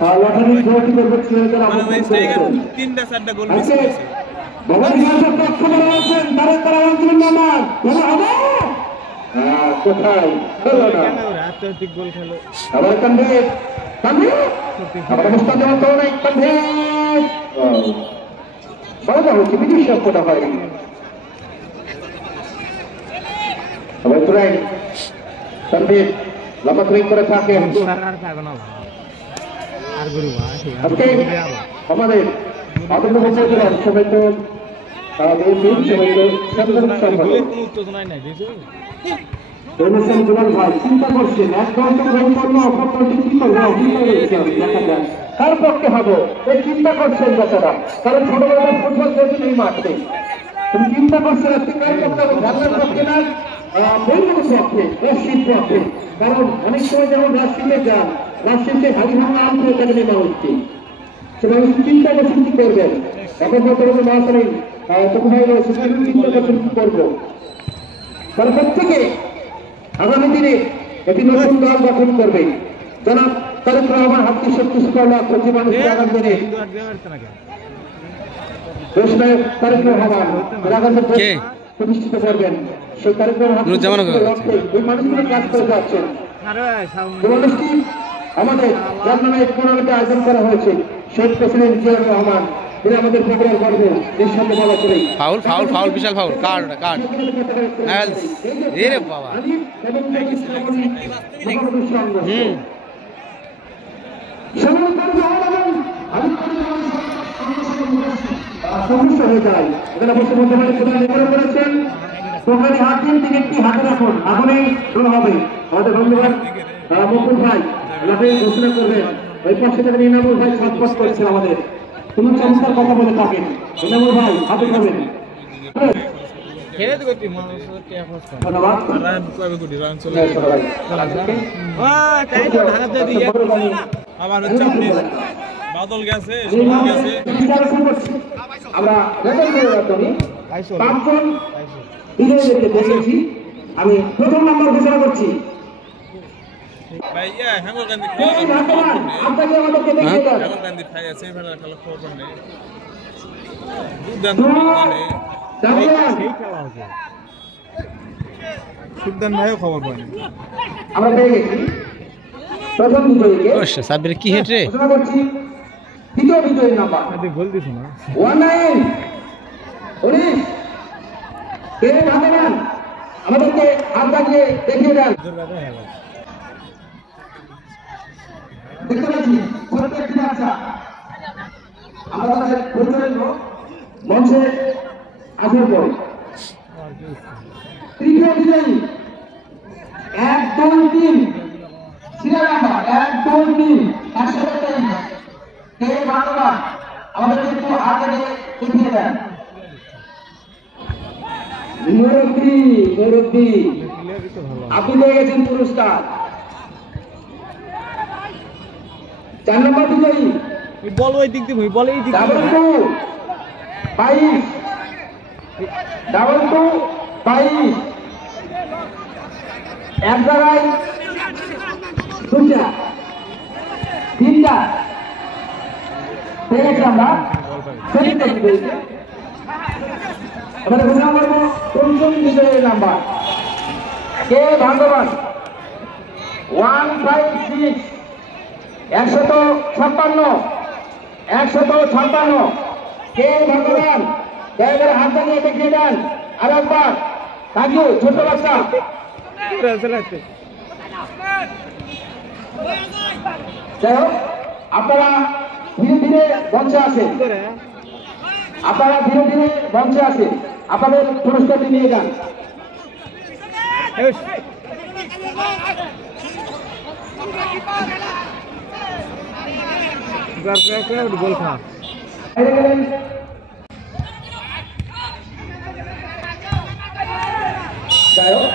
lottery ড্রটি করবে ছেলেদের তিনটা চারটা গোল মিস করেছে বাবার গাছে পক্ষ করে আছেন তারা তারা অঞ্চল মামা বলে হবে কোথায় হলো না আত্মহত্যিক গোল খেলো আবার কান্দে কান্দে আবার মুস্তাদ যেমন তো নাই কান্দে বড় বড় কি বিদেশ কোটা হয় আবার ট্রাই কান্দে লম্বা ট্রেন করে থাকে আর গুরু আজকে আমাদের আনন্দ উপজেলার সবাই তো চিন্তা করছেন কার পক্ষে হবো এই চিন্তা করছেন বেচারা কারণ ছোটবেলার ফুটবল খেলছেন এই মাঠে তুমি চিন্তা করছেন আজকে কার পক্ষে হবো ঢাকার পক্ষে না বেঙ্গল পক্ষে রাজশাহীর পক্ষে কারণ অনেক সময় যেমন রাজশাহীতে যান রাজশাহীতে হাজিভাঙ্গা আনতে এখানে নেওয়া হচ্ছে সেভাবে চিন্তা করছেন কি করবেন এখন বর্তমানে মহাশালী ভাই রয়েছে চিন্তা করছেন কি করবো তার প্রত্যেকে আগামী দিনে একটি নতুন দল গঠন করবে জনাব তারেক রহমান হাতকে শক্তি সুপারলা প্রতি মানুষের আগামী দিনে তারেক রহমান প্রতিষ্ঠিত করবেন সেই তারেক রহমান ওই মানুষগুলো কাজ করে যাচ্ছেন মানুষটি আমাদের যার নামে 15টা আয়োজন করা হয়েছে শহীদ প্রেসিডেন্ট জিয়াউর রহমান তিনি আমাদের ফেব্রুয়ারি গর্ব এর সাথে বলা করে ফাউল ফাউল ফাউল বিশাল ফাউল কার্ড কার্ড রে বাবা সমস্যা হয়ে যায় এখানে বসে মধ্যে প্রধান নির্ধারণ করেছেন প্রধানী হাত দিন থেকে একটি হাতে রাখুন আগুনে শুরু হবে আমাদের বন্ধুবান মুকুল ভাই লাভে ঘোষণা করবেন ওই পাশে থেকে ইনামুল ভাই ছটফট করছে আমাদের কোনো চমৎকার কথা বলে থাকেন ইনামুল ভাই হাতে খাবেন আবার হচ্ছে আপনি বাদল গেছে আমরা পাঁচজন বিজয়ীদেরকে বসেছি আমি প্রথম নাম্বার ঘোষণা করছি ভাইয়া হেমল গান্ধী আপনাকে আমাদেরকে দেখিয়ে দেন হেমল গান্ধী ভাই আছে এবারে খেলা খবর নেই সুলতান ভাইও খবর পায়নি আমরা পেয়ে গেছি প্রথম বিজয়ীকে সাব্বির কি হেড রে ঘোষণা করছি দ্বিতীয় বিজয়ীর নাম্বার আপনি বল দিছ না 19 19 কে হাতে নেন আমাদেরকে হাত লাগিয়ে দেখিয়ে দেন দেখতে পাচ্ছি ছোট একটি বাচ্চা আমরা তাদের পরিচয় দেব মঞ্চে আসার পর তৃতীয় বিজয়ী 1 2 3 সিরিয়াল নাম্বার 1 2 3 123 কে ভাগবান আমাদের একটু হাতে দেখিয়ে দেন মুরব্বী আপনি পেয়ে গেছেন পুরস্কার 4 নম্বর বিজয়ী বল ওই দিক দিয়ে বল এই দিক ডাবল 2 22 ডাবল 2 22 এক জায়গায় দুইটা তিনটা পেয়ে গেছি আমরা এবারে ঘোষণা করবো পঞ্চম বিজয়ীর নাম্বার কে ভাগ্যবান 156 156 কে ভাগ্যবান এবারে হাত নিয়ে দেখিয়ে দেন আর একবার কাজু ছোট বাচ্চা যাই হোক আপনারা ধীরে ধীরে মঞ্চে আসেন আপনাদের পুরস্কারটি নিয়ে যান গোল খা যাই হোক